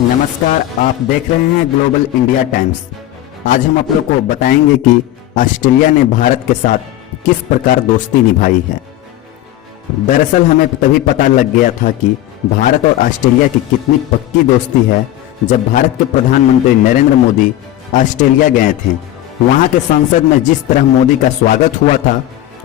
नमस्कार, आप देख रहे हैं ग्लोबल इंडिया टाइम्स। आज हम आप लोग को बताएंगे कि ऑस्ट्रेलिया ने भारत के साथ किस प्रकार दोस्ती निभाई है। दरअसल हमें तभी पता लग गया था कि भारत और ऑस्ट्रेलिया की कितनी पक्की दोस्ती है जब भारत के प्रधानमंत्री नरेंद्र मोदी ऑस्ट्रेलिया गए थे। वहां के संसद में जिस तरह मोदी का स्वागत हुआ था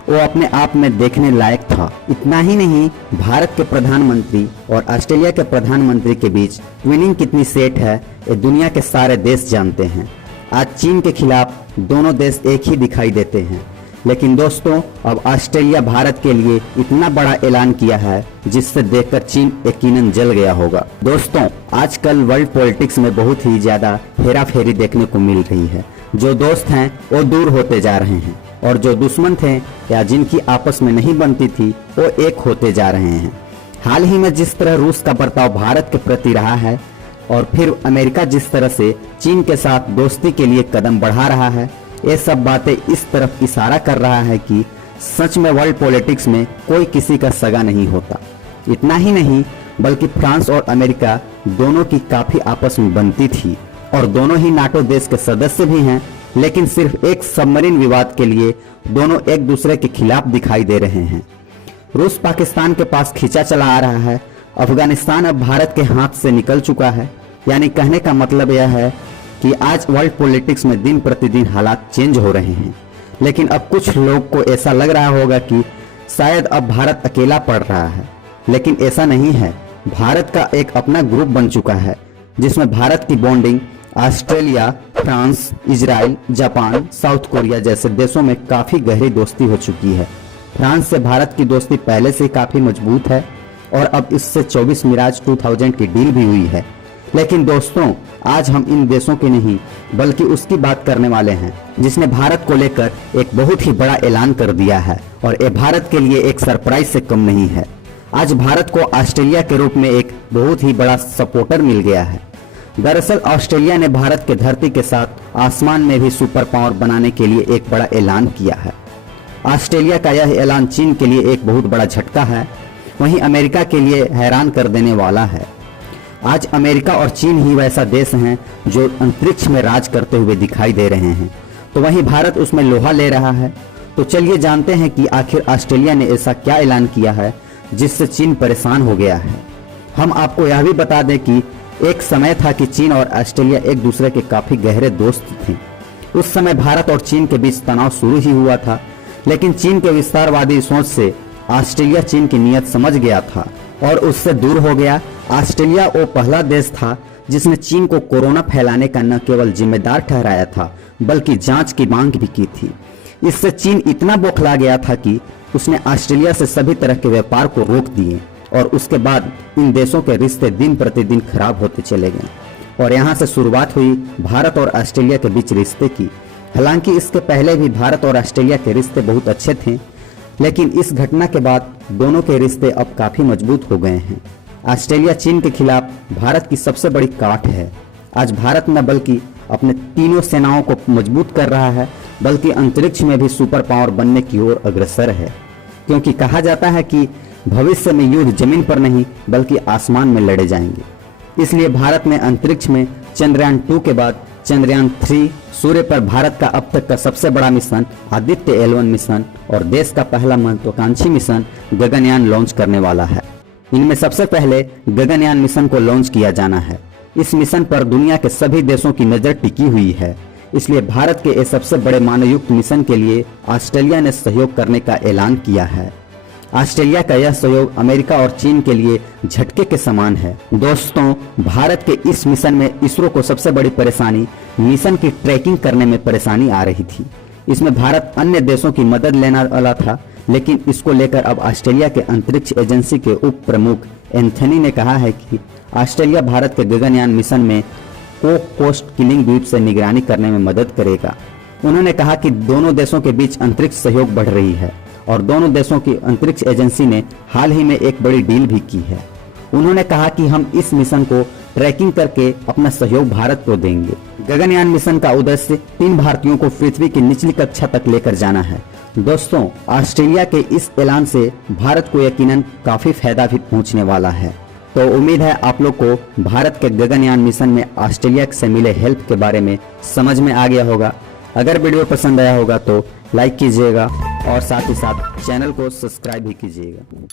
वो अपने आप में देखने लायक था। इतना ही नहीं, भारत के प्रधानमंत्री और ऑस्ट्रेलिया के प्रधानमंत्री के बीच ट्विनिंग कितनी सेट है ये दुनिया के सारे देश जानते हैं। आज चीन के खिलाफ दोनों देश एक ही दिखाई देते हैं, लेकिन दोस्तों अब ऑस्ट्रेलिया भारत के लिए इतना बड़ा ऐलान किया है जिससे देखकर चीन यकीनन जल गया होगा। दोस्तों, आजकल वर्ल्ड पॉलिटिक्स में बहुत ही ज्यादा हेरा फेरी देखने को मिल रही है। जो दोस्त हैं वो दूर होते जा रहे हैं और जो दुश्मन थे या जिनकी आपस में नहीं बनती थी वो एक होते जा रहे हैं। हाल ही में जिस तरह रूस का बर्ताव भारत के प्रति रहा है और फिर अमेरिका जिस तरह से चीन के साथ दोस्ती के लिए कदम बढ़ा रहा है, ये सब बातें इस तरफ इशारा कर रहा है कि सच में वर्ल्ड पॉलिटिक्स में कोई किसी का सगा नहीं होता। इतना ही नहीं, बल्कि फ्रांस और अमेरिका दोनों की काफी आपस में बनती थी और दोनों ही नाटो देश के सदस्य भी हैं, लेकिन सिर्फ एक सबमरीन विवाद के लिए दोनों एक दूसरे के खिलाफ दिखाई दे रहे हैं। रूस पाकिस्तान के पास खींचा चला आ रहा है। अफगानिस्तान अब भारत के हाथ से निकल चुका है। यानी कहने का मतलब यह है कि आज वर्ल्ड पॉलिटिक्स में दिन प्रतिदिन हालात चेंज हो रहे हैं। लेकिन अब कुछ लोग को ऐसा लग रहा होगा कि शायद अब भारत अकेला पड़ रहा है, लेकिन ऐसा नहीं है। भारत का एक अपना ग्रुप बन चुका है जिसमें भारत की bonding Australia, France, Israel, Japan, south Korea जैसे देशों में काफी गहरी दोस्ती हो चुकी है। फ्रांस से भारत की दोस्ती पहले से काफी मजबूत है और अब इससे 24 मिराज 2000 की डील भी हुई है। लेकिन दोस्तों, आज हम इन देशों की नहीं बल्कि उसकी बात करने वाले हैं जिसने भारत को लेकर एक बहुत ही बड़ा ऐलान कर दिया है और ये भारत के लिए एक सरप्राइज से कम नहीं है। आज भारत को ऑस्ट्रेलिया के रूप में एक बहुत ही बड़ा सपोर्टर मिल गया है। दरअसल ऑस्ट्रेलिया ने भारत के धरती के साथ आसमान में भी सुपर पावर बनाने के लिए एक बड़ा ऐलान किया है। ऑस्ट्रेलिया का यह ऐलान चीन के लिए एक बहुत बड़ा झटका है, वहीं अमेरिका के लिए हैरान कर देने वाला है। आज अमेरिका और चीन ही वैसा देश हैं जो अंतरिक्ष में राज करते हुए दिखाई दे रहे हैं, तो वहीं भारत उसमें लोहा ले रहा है। तो चलिए जानते हैं कि आखिर ऑस्ट्रेलिया ने ऐसा क्या ऐलान किया है जिससे चीन परेशान हो गया है। हम आपको यह भी बता दें कि एक समय था कि चीन और ऑस्ट्रेलिया एक दूसरे के काफी गहरे दोस्त थे। उस समय भारत और चीन के बीच तनाव शुरू ही हुआ था, लेकिन चीन के विस्तारवादी सोच से ऑस्ट्रेलिया चीन की नीयत समझ गया था और उससे दूर हो गया। ऑस्ट्रेलिया वो पहला देश था जिसने चीन को कोरोना फैलाने का न केवल जिम्मेदार ठहराया था बल्कि जांच की मांग भी की थी। इससे चीन इतना बौखला गया था कि उसने ऑस्ट्रेलिया से सभी तरह के व्यापार को रोक दिए और उसके बाद इन देशों के रिश्ते दिन प्रतिदिन खराब होते चले गए और यहाँ से शुरुआत हुई भारत और ऑस्ट्रेलिया के बीच रिश्ते की। हालांकि इसके पहले भी भारत और ऑस्ट्रेलिया के रिश्ते बहुत अच्छे थे, लेकिन इस घटना के बाद दोनों के रिश्ते अब काफी मजबूत हो गए हैं। ऑस्ट्रेलिया चीन के खिलाफ भारत की सबसे बड़ी काट है। आज भारत न बल्कि अपने तीनों सेनाओं को मजबूत कर रहा है बल्कि अंतरिक्ष में भी सुपर पावर बनने की ओर अग्रसर है, क्योंकि कहा जाता है कि भविष्य में युद्ध जमीन पर नहीं बल्कि आसमान में लड़े जाएंगे। इसलिए भारत ने अंतरिक्ष में चंद्रयान 2 के बाद चंद्रयान 3, सूर्य पर भारत का अब तक का सबसे बड़ा मिशन आदित्य L1 मिशन और देश का पहला महत्वाकांक्षी मिशन गगनयान लॉन्च करने वाला है। इनमें सबसे पहले गगनयान मिशन को लॉन्च किया जाना है। इस मिशन पर दुनिया के सभी देशों की नजर टिकी हुई है, इसलिए भारत के इस सबसे बड़े मानवयुक्त मिशन के लिए ऑस्ट्रेलिया ने सहयोग करने का ऐलान किया है। ऑस्ट्रेलिया का यह सहयोग अमेरिका और चीन के लिए झटके के समान है। दोस्तों, भारत के इस मिशन में इसरो को सबसे बड़ी परेशानी मिशन की ट्रैकिंग करने में परेशानी आ रही थी। इसमें भारत अन्य देशों की मदद लेने वाला था, लेकिन इसको लेकर अब ऑस्ट्रेलिया के अंतरिक्ष एजेंसी के उप प्रमुख एंथनी ने कहा है कि ऑस्ट्रेलिया भारत के गगनयान मिशन में कोस्ट किलिंग द्वीप से निगरानी करने में मदद करेगा। उन्होंने कहा कि दोनों देशों के बीच अंतरिक्ष सहयोग बढ़ रही है और दोनों देशों की अंतरिक्ष एजेंसी ने हाल ही में एक बड़ी डील भी की है। उन्होंने कहा कि हम इस मिशन को ट्रैकिंग करके अपना सहयोग भारत को देंगे। गगनयान मिशन का उद्देश्य 3 भारतीयों को पृथ्वी की निचली कक्षा तक लेकर जाना है। दोस्तों, ऑस्ट्रेलिया के इस ऐलान से भारत को यकीनन काफी फायदा भी पहुंचने वाला है। तो उम्मीद है आप लोग को भारत के गगनयान मिशन में ऑस्ट्रेलिया से मिले हेल्प के बारे में समझ में आ गया होगा। अगर वीडियो पसंद आया होगा तो लाइक कीजिएगा और साथ ही साथ चैनल को सब्सक्राइब भी कीजिएगा।